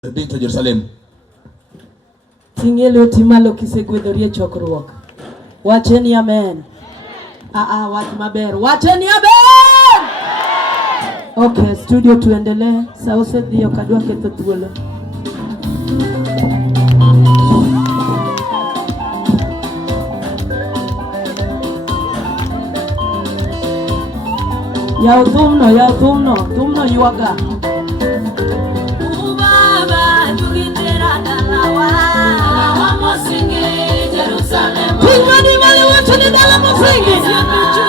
Dito Jerusalem. Tingelo timalo kisegwedhorie chokruok. Wacheni amen. Wach maber. Wacheni amen. Okay, studio tuendelee. Sause dio kadwa ketho thuolo. Ya thumno yuaga. Tingani wale watu ni dalam musingi. Jerusalem,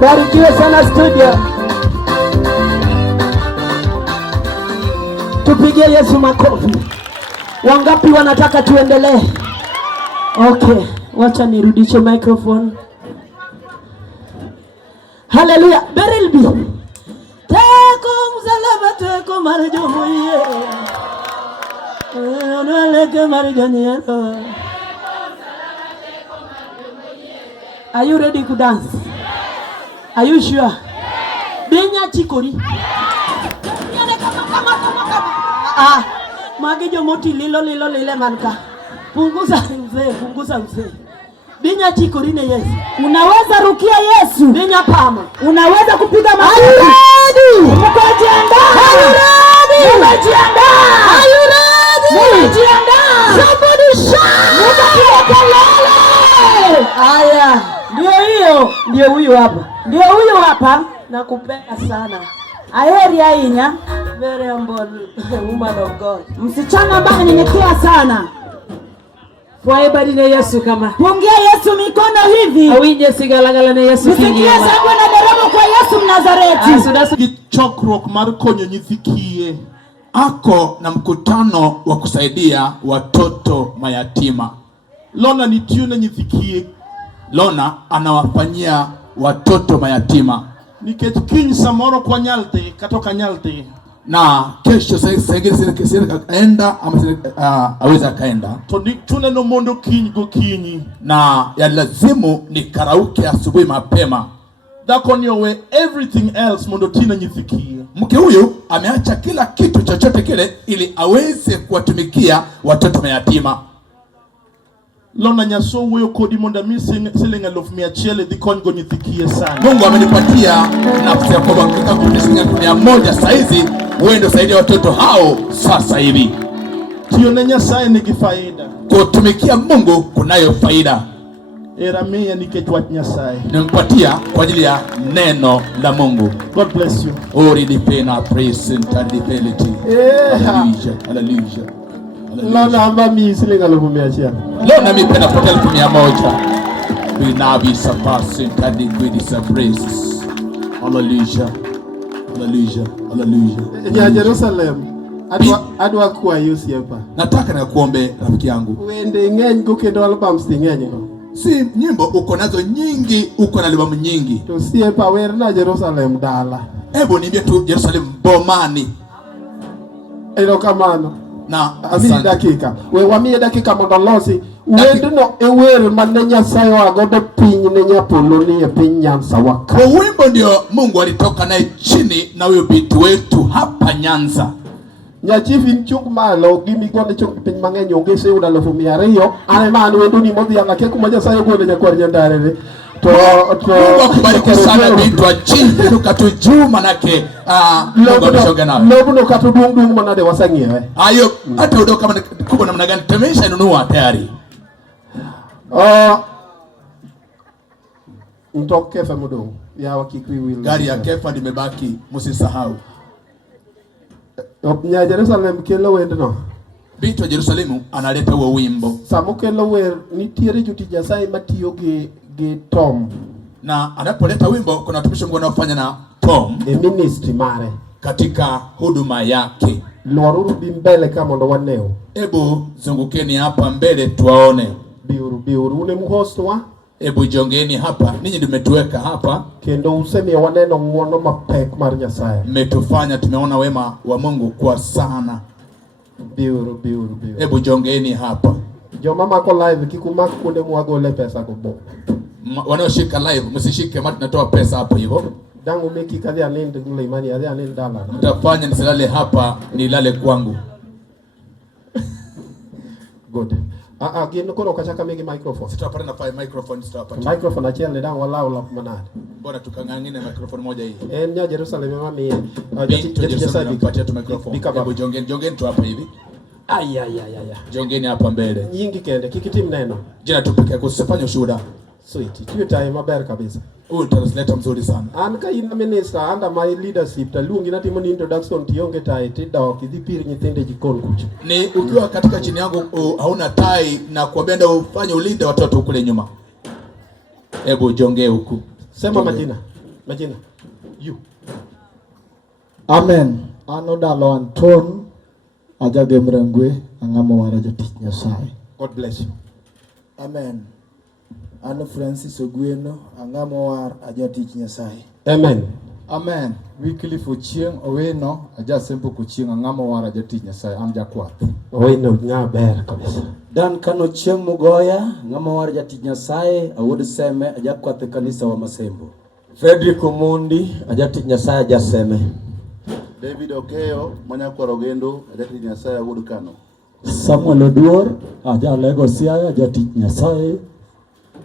Barikiwe sana studio. Tupigie Yesu makofi. Wangapi wanataka tuendelee? Okay, wacha nirudishe microphone. Hallelujah. Berilbi. Teko msalaba teko marjumuye. Onaleke marjanyero. Are you ready to dance? Are you sure? Benya chikori. Magijo moti lile manka. Punguza mzee. Binya chikori ne Yesu. Unaweza rukia Yesu. Binya pama. Unaweza kupiga makofi. Umejiandaa. Somebody shout. Umepiga kelele. Aya. Ndio huyo hapa. Nakupenda sana. Aheri ainya. Very humble woman of God. Msichana ambaye nyenyekea sana. Fwaibadi na Yesu kama. Pungia Yesu mikono hivi. Awinje sigalagala na Yesu kingi. Msikia sangwe na deremo kwa Yesu Mnazareti. Gichokruok mar konyo nyithi kiye ako na mkutano wa kusaidia watoto mayatima. Lona ni tune nyithi kiye. Lona anawafanyia watoto mayatima. Nikech kiny samoro kwa nyalte katoka nyalte na kesho enda ama aweza kaenda to tune no mondo kiny gokinyi na ya lazimu ni karauke asubuhi mapema. Dako niowe everything else mondo tina nyithikie. Mke huyu ameacha kila kitu chochote kile ili aweze kuwatumikia watoto mayatima. Lona nyaso weyo kodi monda missing selling alof miachele di kongo nyithikie sana. Mungu amenipatia nafsi ya kwamba kika kundishinya 100 saizi uende saidia watoto hao sasa hivi. Tione Nyasaye ni faida. Kutumikia Mungu kunayo faida. Eramia niketwa Nyasaye. Nimpatia kwa ajili ya neno la Mungu. God bless you. Ori dipena praise and fidelity. Hallelujah. Lona amba mi silinga alofu miachia. Lona mi pena potel 100. Binabi sapasi kadi kwidi sa praise. Hallelujah. Ya Jerusalem. Adwa kuwa yusi hapa. Nataka na kuombe rafiki yangu. Wende ngeny kukendo albums ngeny no. Si nyimbo uko nazo nyingi, uko na albamu nyingi. To si hapa wer na Jerusalem dala. Hebu niambie tu Jerusalem bomani. Ero kamano. Na asante dakika. We wamie dakika mondo losi. Wende no ewer manne Nyasaye wagodo piny ne nyapolo ni piny Nyanza waka. Kwa wimbo ndio Mungu alitoka naye chini na huyo binti wetu hapa Nyanza. Nyachifi nchung malo gimi gone chung piny mang'eny onge se uda 200 ane man wendo ni modhi ala ke kuma Nyasaye gone nyakwar nyandare to Mungu akubariki sana binti wa chini tukatujuu manake Mungu ameshoga nawe. Lobu no katudung manade wasangiewe. Ayo hata udo kama kubwa namna gani tumesha nunua tayari. Mtoke kefa mudong ya wakikwi will. Gari ya kefa limebaki, msisahau. Nya Jerusalem kelo wendno. Binti wa Yerusalemu analeta huo wimbo. Samo kelo wer nitiere juti Nyasaye matiyo gi Tom. Na anapoleta wimbo kuna watumishi Mungu wanaofanya na Tom ministry mare katika huduma yake. Lwaruru bimbele kama mondo waneo. Ebu zungukeni hapa mbele tuwaone. Biuru une muhosto wa. Ebu jongeni hapa, ninyi ndio mmetuweka hapa. Kendo usemi waneno nguono mapek mar Nyasaye. Mmetufanya tumeona wema wa Mungu kwa sana. Biuru. Ebu jongeni hapa. Jo mama ko live kikumak kunde muagole pesa kubo. Wanaoshika live msishike mati natoa pesa hapo hivyo. Dangu meki kadhi anende ngule imani adhi anende dala. Mtafanya nisilale hapa nilale kwangu. Good. Gino kono kachaka megi microphone. Sitapata na file microphone sitapata. Microphone achele dang wala manade. Bora tukangangine microphone moja hii. Nya Jerusalem mama Jerusalem patia tu microphone. Hebu jongeni tu hapa hivi. Aya. Jongeni hapa mbele. Nyingi kende kikitim neno. Jina tu pekee kusifanya ushuhuda. Sweet. Tuwe time maber kabisa. Huyu translator mzuri sana. An ka in minister under my leadership taluongi natimo ni introduction tionge tai tidok idhi pir nyithinde jikon kucho. Ni ukiwa katika chini yangu hauna tai na kuambia ufanye ulinde watoto kule nyuma. Hebu jongee huku. Sema majina. You. Amen. Ano dalo Anton aja gemrengwe angamo wara jatich Nyasaye. God bless you. Amen. Ano Francis Ogweno angamo war ajatich Nyasaye. Amen. Amen. Wycliffe Ochieng Owino aja sempo kuchieng angamo wara jatich Nyasaye am jakwath. Owino ber kabisa. Dan Kano Chieng Mugoya ngamo war jatich Nyasaye awuod seme ajakwath kanisa wa Masembo. Frederick Omondi ajatich Nyasaye ajaseme. David Okeyo manyakwaro gendo ajatich Nyasaye awuod Kano. Samuel Oduor aja Lagos Siaya ajatich Nyasaye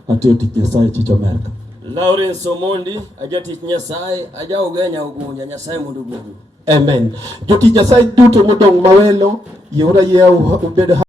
atio tich Nyasaye chicho Amerika. Lawrence Omondi ajatich Nyasaye aja Ugenya Ugunya Nyasaye mundu gugu. Amen. Jotich Nyasaye duto modong mawelo yora yeu ubed